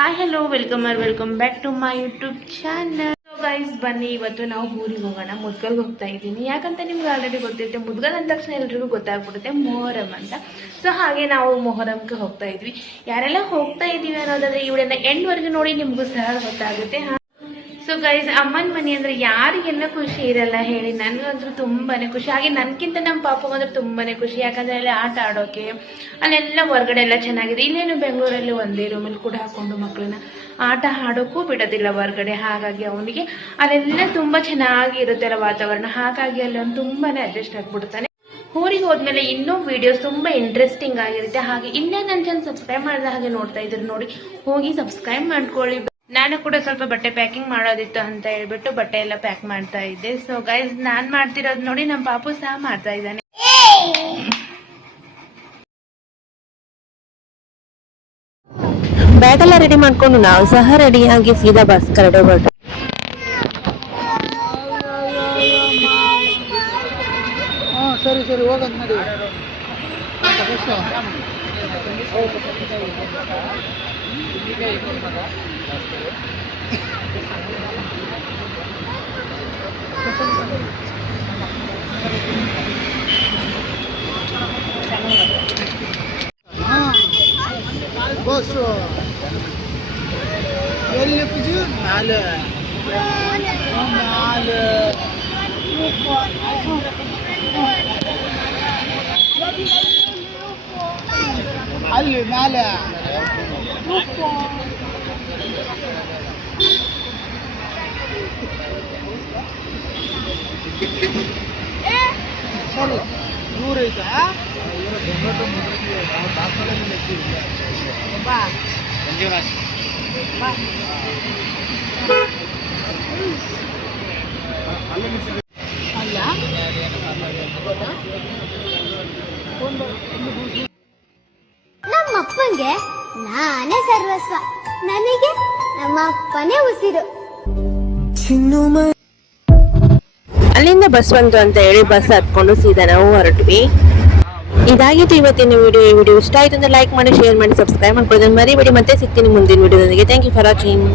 Hi hello welcome back to my YouTube channel. So guys ಬನ್ನಿ, ಇವತ್ತು ನಾವು ಊರಿಗೆ ಹೋಗೋಣ. ಮುದ್ಗಲ್ಗೆ ಹೋಗ್ತಾ ಇದ್ದೀನಿ. ಯಾಕಂತ ನಿಮ್ಗೆ ಆಲ್ರೆಡಿ ಗೊತ್ತಿರುತ್ತೆ, ಮುದ್ಗಲ್ ಅಂದ ತಕ್ಷಣ ಎಲ್ರಿಗೂ ಗೊತ್ತಾಗ್ಬಿಡುತ್ತೆ ಮೊಹರಂ ಅಂತ. ಸೊ ಹಾಗೆ ನಾವು ಮೊಹರಂಗೆ ಹೋಗ್ತಾ ಇದ್ವಿ. ಯಾರೆಲ್ಲ ಹೋಗ್ತಾ ಇದೀವಿ ಅನ್ನೋದಾದ್ರೆ ಈ ವಿಡಿಯೋನ ಎಂಡ್ವರೆಗೂ ನೋಡಿ, ನಿಮಗೂ ಸಹ ಗೊತ್ತಾಗುತ್ತೆ. ಸೊ ಗೈಸ್, ಅಮ್ಮನ ಮನೆ ಅಂದ್ರೆ ಯಾರಿಗೆಲ್ಲ ಖುಷಿ ಇರಲ್ಲ ಹೇಳಿ. ನನಗಂತೂ ತುಂಬಾನೇ ಖುಷಿ. ಹಾಗೆ ನನ್ಗಿಂತ ನಮ್ಮ ಪಾಪಗಂದ್ರೆ ತುಂಬಾನೇ ಖುಷಿ. ಯಾಕಂದ್ರೆ ಅಲ್ಲಿ ಆಟ ಆಡೋಕೆ ಅಲ್ಲೆಲ್ಲ ಹೊರಗಡೆ ಎಲ್ಲ ಚೆನ್ನಾಗಿದೆ. ಇಲ್ಲೇನು ಬೆಂಗಳೂರಲ್ಲಿ ಒಂದೇ ರೂಮಲ್ಲಿ ಕೂಡ ಹಾಕೊಂಡು ಮಕ್ಕಳನ್ನ ಆಟ ಆಡೋಕ್ಕೂ ಬಿಡೋದಿಲ್ಲ ಹೊರಗಡೆ. ಹಾಗಾಗಿ ಅವನಿಗೆ ಅಲ್ಲೆಲ್ಲ ತುಂಬಾ ಚೆನ್ನಾಗಿರುತ್ತೆ ಅಲ್ಲ ವಾತಾವರಣ. ಹಾಗಾಗಿ ಅಲ್ಲಿ ಅವ್ನು ತುಂಬಾನೇ ಅಡ್ಜಸ್ಟ್ ಆಗ್ಬಿಡ್ತಾನೆ. ಊರಿಗೆ ಹೋದ್ಮೇಲೆ ಇನ್ನೂ ವಿಡಿಯೋಸ್ ತುಂಬಾ ಇಂಟ್ರೆಸ್ಟಿಂಗ್ ಆಗಿರುತ್ತೆ. ಹಾಗೆ ಇನ್ನೇ ನನ್ನ ಚಾನಲ್ ಸಬ್ಸ್ಕ್ರೈಬ್ ಮಾಡಿದ ಹಾಗೆ ನೋಡ್ತಾ ಇದ್ರು ನೋಡಿ, ಹೋಗಿ ಸಬ್ಸ್ಕ್ರೈಬ್ ಮಾಡ್ಕೊಳ್ಳಿ. ನಾನು ಕೂಡ ಸ್ವಲ್ಪ ಬಟ್ಟೆ ಪ್ಯಾಕಿಂಗ್ ಮಾಡೋದಿತ್ತು ಅಂತ ಹೇಳ್ಬಿಟ್ಟು ಬಟ್ಟೆ ಎಲ್ಲ ಪ್ಯಾಕ್ ಮಾಡ್ತಾ ಇದ್ದೆ. ಸೊ ಗೈಸ್, ನಾನ್ ಮಾಡ್ತಿರೋದು ನೋಡಿ ನಮ್ಮ ಪಾಪು ಸಹ ಮಾಡ್ತಾ ಇದ್ದಾನೆ. ಬ್ಯಾಗ್ ಎಲ್ಲ ರೆಡಿ ಮಾಡ್ಕೊಂಡು ನಾವು ಸಹ ರೆಡಿಯಾಗಿ ಸೀದಾ ಬಸ್ ಕರಡೆ ಹೊರಟು. ಸರಿ ಸರಿ ಹೋಗಂತ ನೋಡಿ. ಬಸ್ಸು ಎಲ್ಲಿ ಪೂಜೆ ಮ್ಯಾಲೆ ಅಲ್ಲಿ ಮ್ಯಾಲೆ ಸರಿ ದೂರ ಐತಾ ನಮ್ಮಪ್ಪಂಗೆ ನಾನೇ ಸರ್ವಸ್ವ, ನನಗೆ ನಮ್ಮ ಅಪ್ಪನೇ ಉಸಿರು. ಅಲ್ಲಿಂದ ಬಸ್ ಬಂತು ಅಂತ ಹೇಳಿ ಬಸ್ ಹತ್ಕೊಂಡು ಸೀದಾ ನಾವು ಹೊರಟ್ವಿ. ಇದಾಗಿತ್ತು ಇವತ್ತಿನ ವಿಡಿಯೋ. ಈ ವಿಡಿಯೋ ಇಷ್ಟ ಆಯ್ತು ಅಂದ್ರೆ ಲೈಕ್ ಮಾಡಿ, ಶೇರ್ ಮಾಡಿ, ಸಬ್ಸ್ಕ್ರೈಬ್ ಮಾಡ್ಕೊಳ್ಳೋದನ್ನ ಮರಿಬೇಡಿ. ಮತ್ತೆ ಸಿಗ್ತೀನಿ ಮುಂದಿನ ವಿಡಿಯೋದೊಂದಿಗೆ. Thank you for watching.